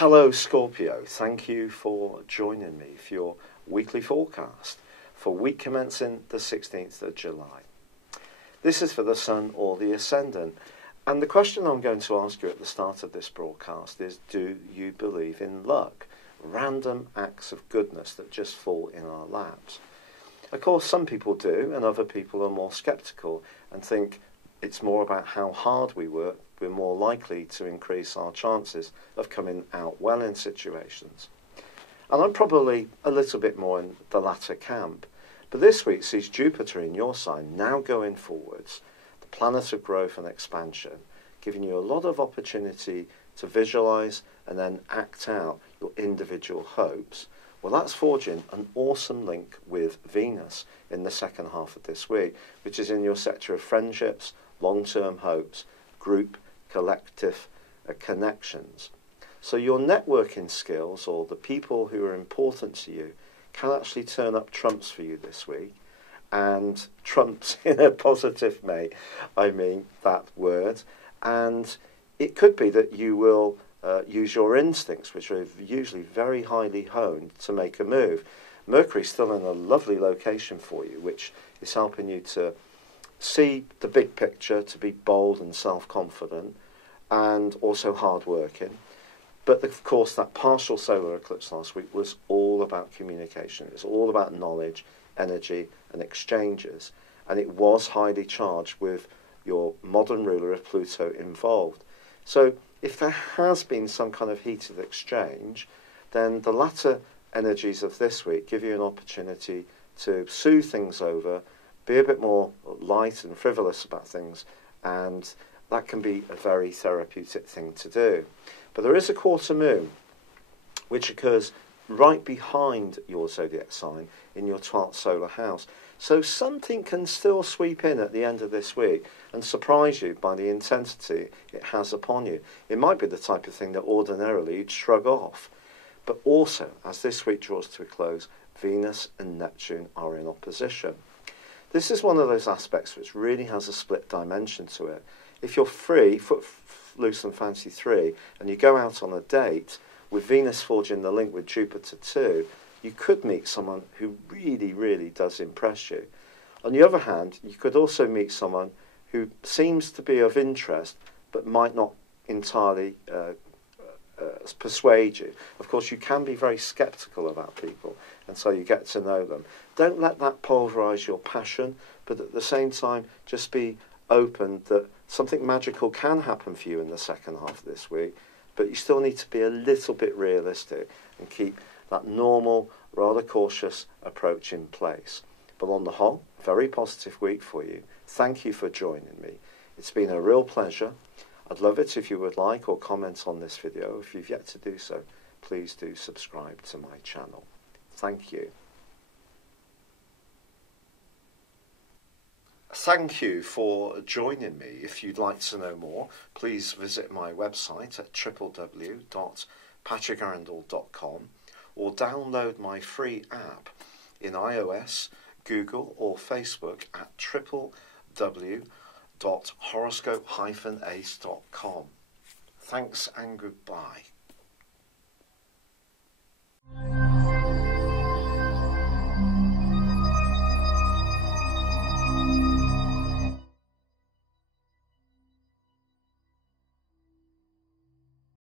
Hello Scorpio, thank you for joining me for your weekly forecast for week commencing the 16th of July. This is for the Sun or the Ascendant, and the question I'm going to ask you at the start of this broadcast is, do you believe in luck? Random acts of goodness that just fall in our laps. Of course, some people do, and other people are more sceptical and think it's more about how hard we work. We're more likely to increase our chances of coming out well in situations. And I'm probably a little bit more in the latter camp. But this week sees Jupiter in your sign now going forwards, the planet of growth and expansion, giving you a lot of opportunity to visualize and then act out your individual hopes. Well, that's forging an awesome link with Venus in the second half of this week, which is in your sector of friendships, long-term hopes, group, collective connections. So your networking skills, or the people who are important to you, can actually turn up trumps for you this week. And trumps in a positive way, I mean that word. And it could be that you will use your instincts, which are usually very highly honed, to make a move. Mercury's still in a lovely location for you, which is helping you to see the big picture, to be bold and self-confident, and also hard-working. But of course, that partial solar eclipse last week was all about communication. It was all about knowledge, energy, and exchanges. And it was highly charged with your modern ruler of Pluto involved. So if there has been some kind of heated exchange, then the latter energies of this week give you an opportunity to soothe things over, be a bit more light and frivolous about things, and that can be a very therapeutic thing to do. But there is a quarter moon, which occurs right behind your zodiac sign in your 12th solar house. So something can still sweep in at the end of this week and surprise you by the intensity it has upon you. It might be the type of thing that ordinarily you'd shrug off. But also, as this week draws to a close, Venus and Neptune are in opposition. This is one of those aspects which really has a split dimension to it. If you're free, foot loose and fancy 3, and you go out on a date with Venus forging the link with Jupiter too, you could meet someone who really, really does impress you. On the other hand, you could also meet someone who seems to be of interest but might not entirely persuade you. Of course, you can be very sceptical about people, and so you get to know them. Don't let that pulverise your passion, but at the same time, just be open that something magical can happen for you in the second half of this week, but you still need to be a little bit realistic and keep that normal, rather cautious approach in place. But on the whole, very positive week for you. Thank you for joining me. It's been a real pleasure. I'd love it if you would like or comment on this video. If you've yet to do so, please do subscribe to my channel. Thank you. Thank you for joining me. If you'd like to know more, please visit my website at www.patrickarundell.com or download my free app in iOS, Google or Facebook at www.horoscope-ace.com. Thanks and goodbye.